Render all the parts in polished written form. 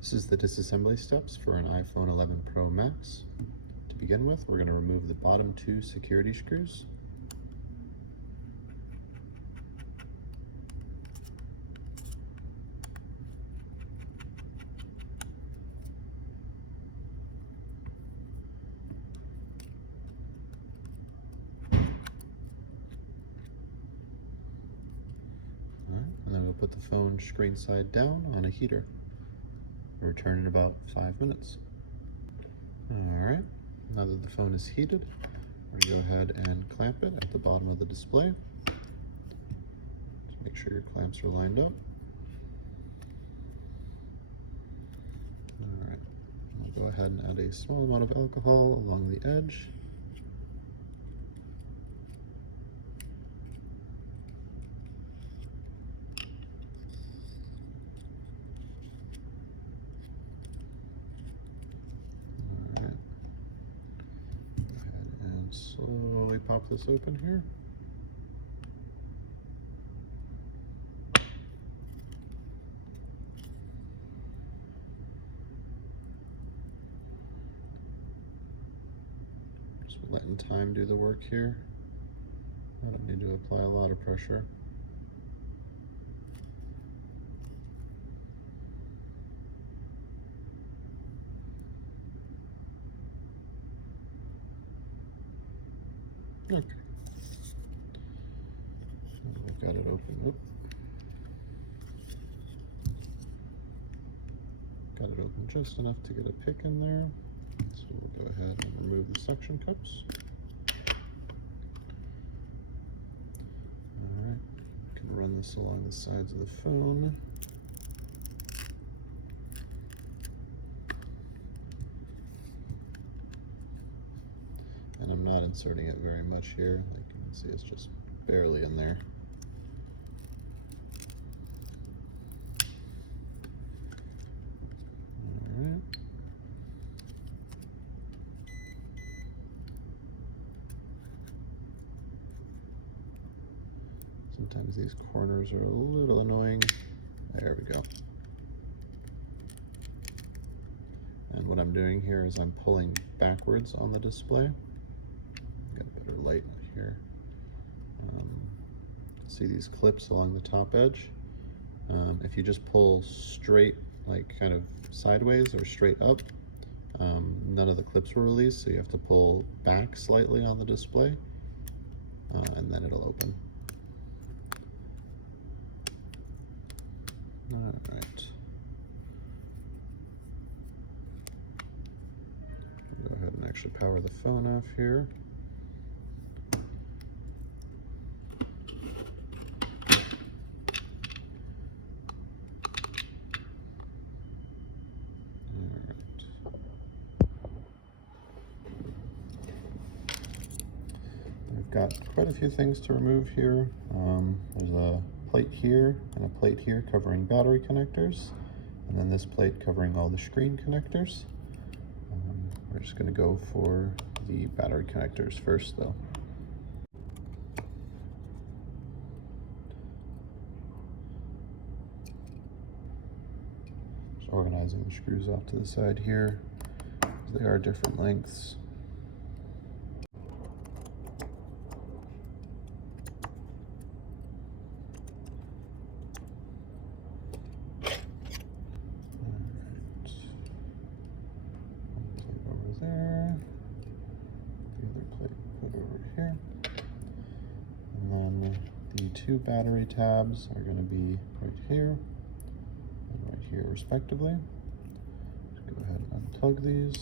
This is the disassembly steps for an iPhone 11 Pro Max. To begin with, we're going to remove the bottom two security screws. And then we'll put the phone screen side down on a heater. Return in about 5 minutes. Alright, now that the phone is heated, we're going to go ahead and clamp it at the bottom of the display. Just make sure your clamps are lined up. Alright, I'll go ahead and add a small amount of alcohol along the edge. Slowly pop this open here. Just letting time do the work here. I don't need to apply a lot of pressure. Okay. We've got it open. Oop. Got it open just enough to get a pick in there. So we'll go ahead and remove the suction cups. Alright, can run this along the sides of the phone. And I'm not inserting it very much here. Like you can see, it's just barely in there. All right. Sometimes these corners are a little annoying. There we go. And what I'm doing here is I'm pulling backwards on the display. Got a better light here. See these clips along the top edge? If you just pull straight, like kind of sideways or straight up, none of the clips will release, so you have to pull back slightly on the display, and then it'll open. All right. Go ahead and actually power the phone off here. We've got quite a few things to remove here. There's a plate here and a plate here covering battery connectors, and then this plate covering all the screen connectors. We're just going to go for the battery connectors first though. Just organizing the screws off to the side here. They are different lengths. There, the other plate put over here, and then the two battery tabs are going to be right here and right here respectively. Just go ahead and unplug these.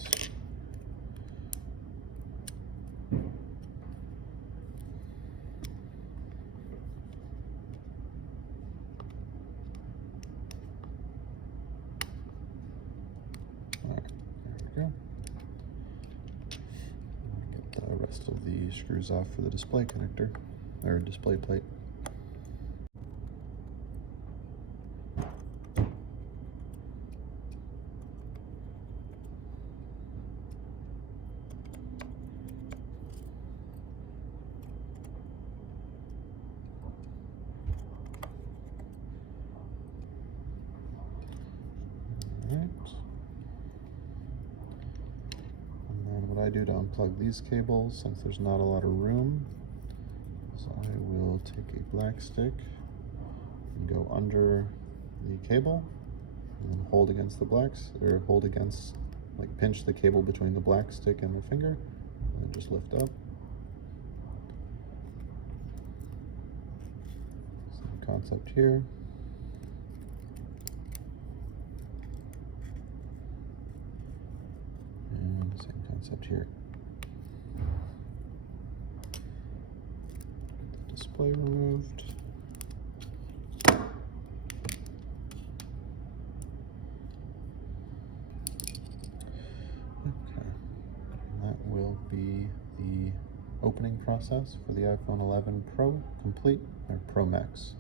All right, there we go. The rest of the screws off for the display connector, or display plate. Alright. And then what I do to unplug these cables, since there's not a lot of room, so I will take a black stick and go under the cable and then hold against the blacks, or hold against, like pinch the cable between the black stick and the finger, and just lift up. Same concept here. And same concept here. Get the display removed. Will be the opening process for the iPhone 11 Pro complete, or Pro Max.